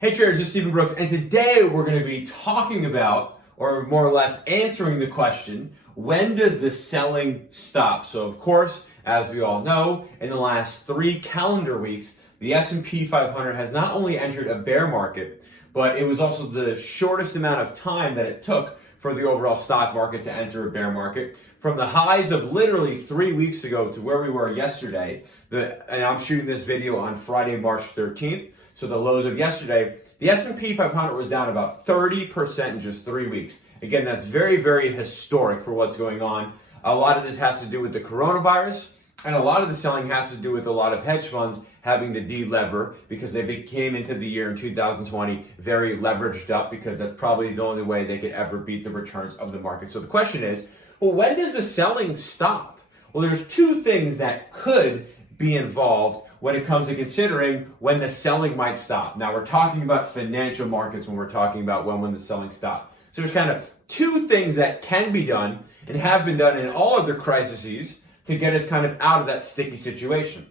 Hey traders, it's Stephen Brooks, and today we're going to be talking about, or more or less answering the question, when does the selling stop? So of course, as we all know, in the last 3 calendar weeks, the S&P 500 has not only entered a bear market, but it was also the shortest amount of time that it took for the overall stock market to enter a bear market. From the highs of literally 3 weeks ago to where we were yesterday, and I'm shooting this video on Friday, March 13th, so the lows of yesterday, the S&P 500 was down about 30% in just 3 weeks. Again, that's very, very historic for what's going on. A lot of this has to do with the coronavirus, and a lot of the selling has to do with a lot of hedge funds having to de-lever because they came into the year in 2020 very leveraged up, because that's probably the only way they could ever beat the returns of the market. So the question is, well, when does the selling stop? Well, there's 2 things that could be involved when it comes to considering when the selling might stop. Now, we're talking about financial markets when we're talking about when the selling stop. So there's kind of 2 things that can be done and have been done in all other crises to get us kind of out of that sticky situation.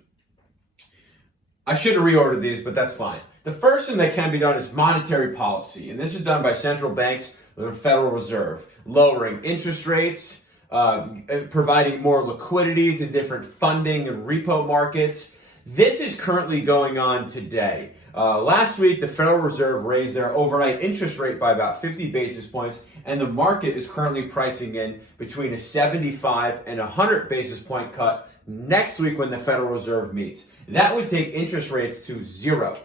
I should have reordered these, but that's fine. The first thing that can be done is monetary policy, and this is done by central banks or the Federal Reserve, lowering interest rates, providing more liquidity to different funding and repo markets. This is currently going on today. Last week, the Federal Reserve raised their overnight interest rate by about 50 basis points, and the market is currently pricing in between a 75 and 100 basis point cut next week when the Federal Reserve meets. That would take interest rates to 0.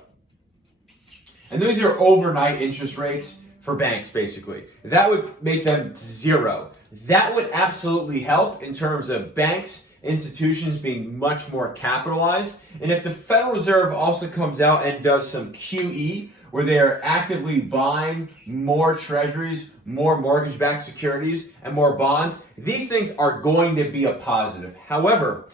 And those are overnight interest rates for banks, basically. That would make them 0. That would absolutely help in terms of banks, institutions being much more capitalized. And if the Federal Reserve also comes out and does some QE, where they are actively buying more treasuries, more mortgage-backed securities, and more bonds, these things are going to be a positive. However,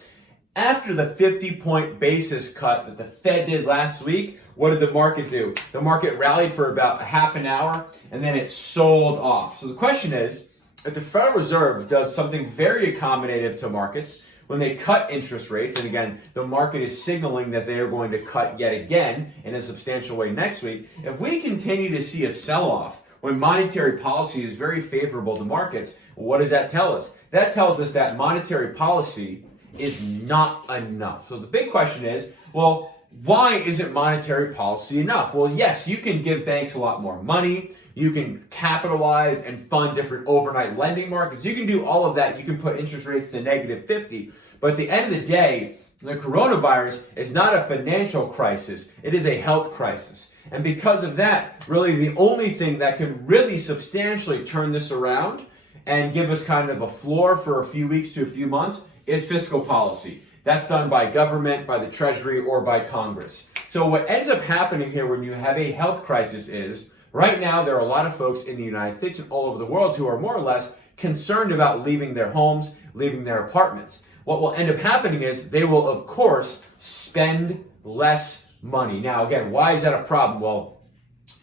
after the 50-point basis cut that the Fed did last week, what did the market do? The market rallied for about a half an hour, and then it sold off. So the question is, if the Federal Reserve does something very accommodative to markets, when they cut interest rates, and again, the market is signaling that they are going to cut yet again in a substantial way next week, if we continue to see a sell-off when monetary policy is very favorable to markets, what does that tell us? That tells us that monetary policy is not enough. So the big question is, well, why isn't monetary policy enough? Well, yes, you can give banks a lot more money. You can capitalize and fund different overnight lending markets. You can do all of that. You can put interest rates to negative 50. But at the end of the day, the coronavirus is not a financial crisis. It is a health crisis. And because of that, really the only thing that can really substantially turn this around and give us kind of a floor for a few weeks to a few months is fiscal policy. That's done by government, by the Treasury, or by Congress. So what ends up happening here when you have a health crisis is, right now there are a lot of folks in the United States and all over the world who are more or less concerned about leaving their homes, leaving their apartments. What will end up happening is they will, of course, spend less money. Now, again, why is that a problem? Well,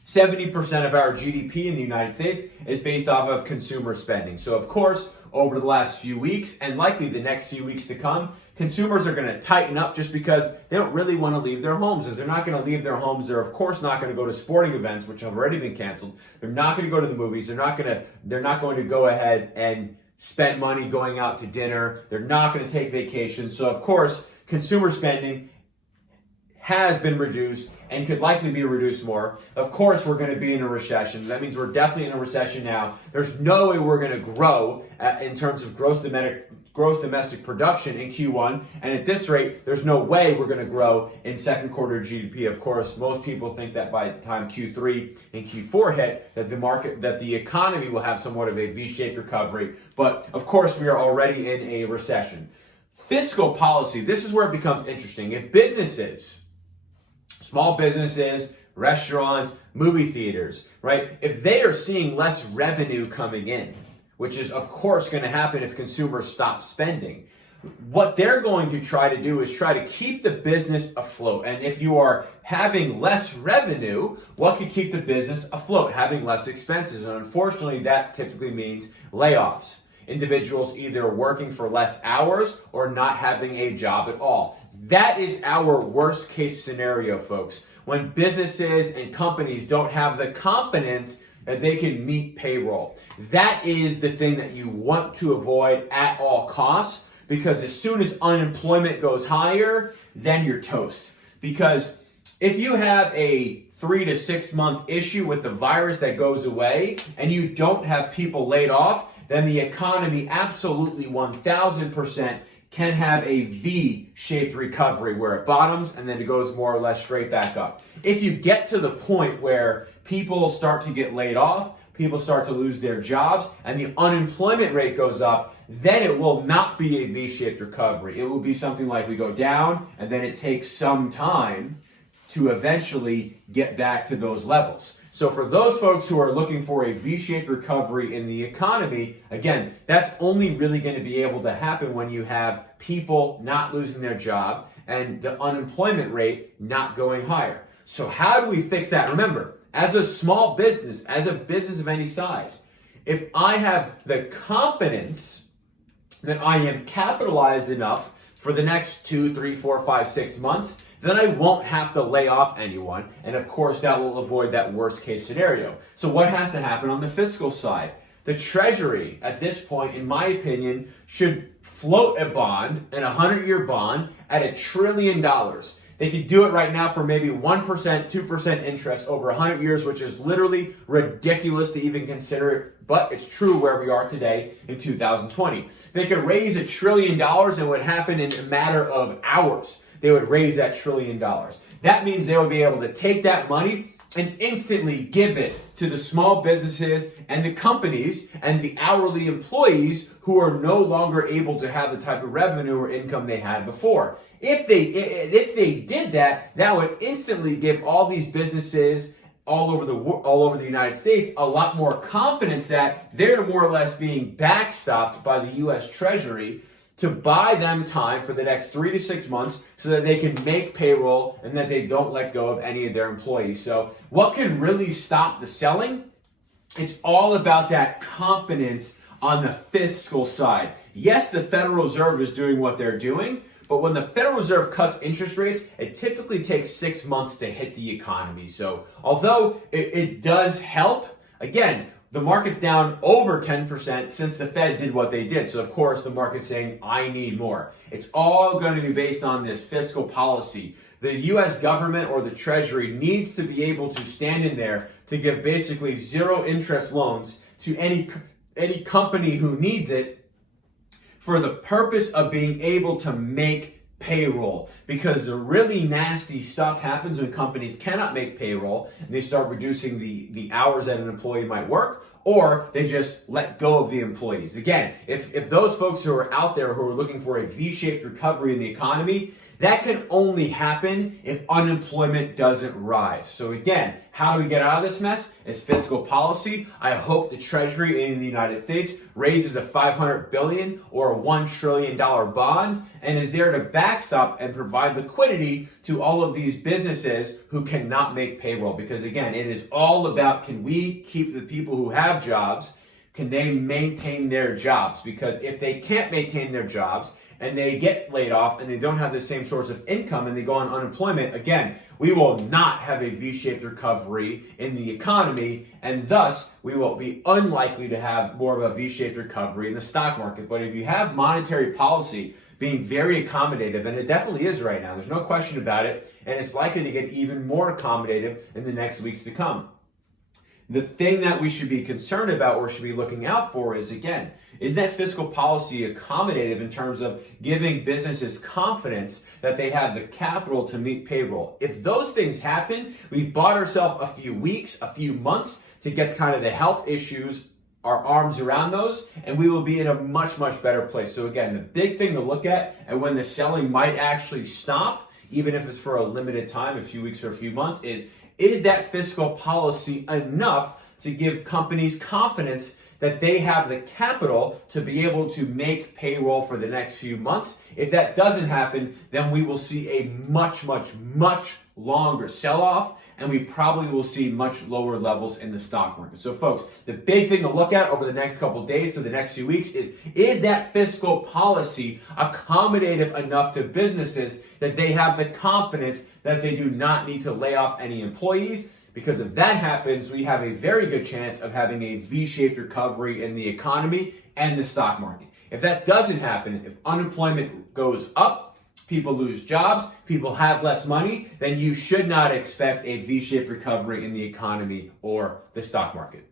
70% of our GDP in the United States is based off of consumer spending. So, of course, over the last few weeks, and likely the next few weeks to come, consumers are going to tighten up just because they don't really want to leave their homes. If they're not going to leave their homes, they're of course not going to go to sporting events, which have already been canceled. They're not going to go to the movies. They're not going to go ahead and spend money going out to dinner. They're not going to take vacations. So, of course, consumer spending has been reduced and could likely be reduced more. Of course, we're going to be in a recession. That means we're definitely in a recession now. There's no way we're going to grow in terms of gross domestic production in Q1. And at this rate, there's no way we're going to grow in second quarter GDP. Of course, most people think that by the time Q3 and Q4 hit, that the economy will have somewhat of a V-shaped recovery. But of course, we are already in a recession. Fiscal policy, this is where it becomes interesting. If businesses, small businesses, restaurants, movie theaters, right? If they are seeing less revenue coming in, which is of course going to happen if consumers stop spending, what they're going to try to do is try to keep the business afloat. And if you are having less revenue, what could keep the business afloat? Having less expenses. And unfortunately, that typically means layoffs. Individuals either working for less hours or not having a job at all. That is our worst case scenario, folks. when businesses and companies don't have the confidence that they can meet payroll. That is the thing that you want to avoid at all costs, because as soon as unemployment goes higher, then you're toast. Because if you have a 3 to 6 month issue with the virus that goes away and you don't have people laid off, then the economy absolutely 1000% can have a V-shaped recovery where it bottoms and then it goes more or less straight back up. If you get to the point where people start to get laid off, people start to lose their jobs, and the unemployment rate goes up, then it will not be a V-shaped recovery. It will be something like we go down and then it takes some time to eventually get back to those levels. So for those folks who are looking for a V-shaped recovery in the economy, again, that's only really going to be able to happen when you have people not losing their job and the unemployment rate not going higher. So how do we fix that? Remember, as a small business, as a business of any size, if I have the confidence that I am capitalized enough for the next 2, 3, 4, 5, 6 months, then I won't have to lay off anyone. And of course, that will avoid that worst case scenario. So what has to happen on the fiscal side? The Treasury, at this point, in my opinion, should float a bond, an 100-year bond, at $1 trillion. They could do it right now for maybe 1%, 2% interest over 100 years, which is literally ridiculous to even consider it, but it's true where we are today in 2020. They could raise $1 trillion and it would happen in a matter of hours. They would raise that $1 trillion. That means they would be able to take that money and instantly give it to the small businesses and the companies and the hourly employees who are no longer able to have the type of revenue or income they had before. If they did that, that would instantly give all these businesses all over the United States a lot more confidence that they're more or less being backstopped by the U.S. Treasury to buy them time for the next 3 to 6 months so that they can make payroll and that they don't let go of any of their employees. So what can really stop the selling? It's all about that confidence on the fiscal side. Yes, the Federal Reserve is doing what they're doing, but when the Federal Reserve cuts interest rates, it typically takes 6 months to hit the economy. So although it does help, again, the market's down over 10% since the Fed did what they did. So of course the market's saying, I need more. It's all going to be based on this fiscal policy. The US government or the Treasury needs to be able to stand in there to give basically zero interest loans to any company who needs it for the purpose of being able to make payroll, because the really nasty stuff happens when companies cannot make payroll and they start reducing the hours that an employee might work, or they just let go of the employees. Again, if those folks who are out there who are looking for a V-shaped recovery in the economy, that can only happen if unemployment doesn't rise. So again, how do we get out of this mess? It's fiscal policy. I hope the Treasury in the United States raises a $500 billion or a $1 trillion bond and is there to backstop and provide liquidity to all of these businesses who cannot make payroll. Because again, it is all about, can we keep the people who have jobs, can they maintain their jobs? Because if they can't maintain their jobs, and they get laid off and they don't have the same source of income and they go on unemployment, again, we will not have a V-shaped recovery in the economy, and thus we will be unlikely to have more of a V-shaped recovery in the stock market. But if you have monetary policy being very accommodative, and it definitely is right now, there's no question about it, and it's likely to get even more accommodative in the next weeks to come. The thing that we should be concerned about or should be looking out for is, again, is that fiscal policy accommodative in terms of giving businesses confidence that they have the capital to meet payroll? If those things happen, we've bought ourselves a few weeks, a few months to get kind of the health issues, our arms around those, and we will be in a much, much better place. So again, the big thing to look at, and when the selling might actually stop, even if it's for a limited time, a few weeks or a few months, is that fiscal policy enough to give companies confidence that they have the capital to be able to make payroll for the next few months? If that doesn't happen, then we will see a much, much, much longer sell-off, and we probably will see much lower levels in the stock market. So folks, the big thing to look at over the next couple of days to the next few weeks is that fiscal policy accommodative enough to businesses that they have the confidence that they do not need to lay off any employees? Because if that happens, we have a very good chance of having a V-shaped recovery in the economy and the stock market. If that doesn't happen, if unemployment goes up, people lose jobs, people have less money, then you should not expect a V-shaped recovery in the economy or the stock market.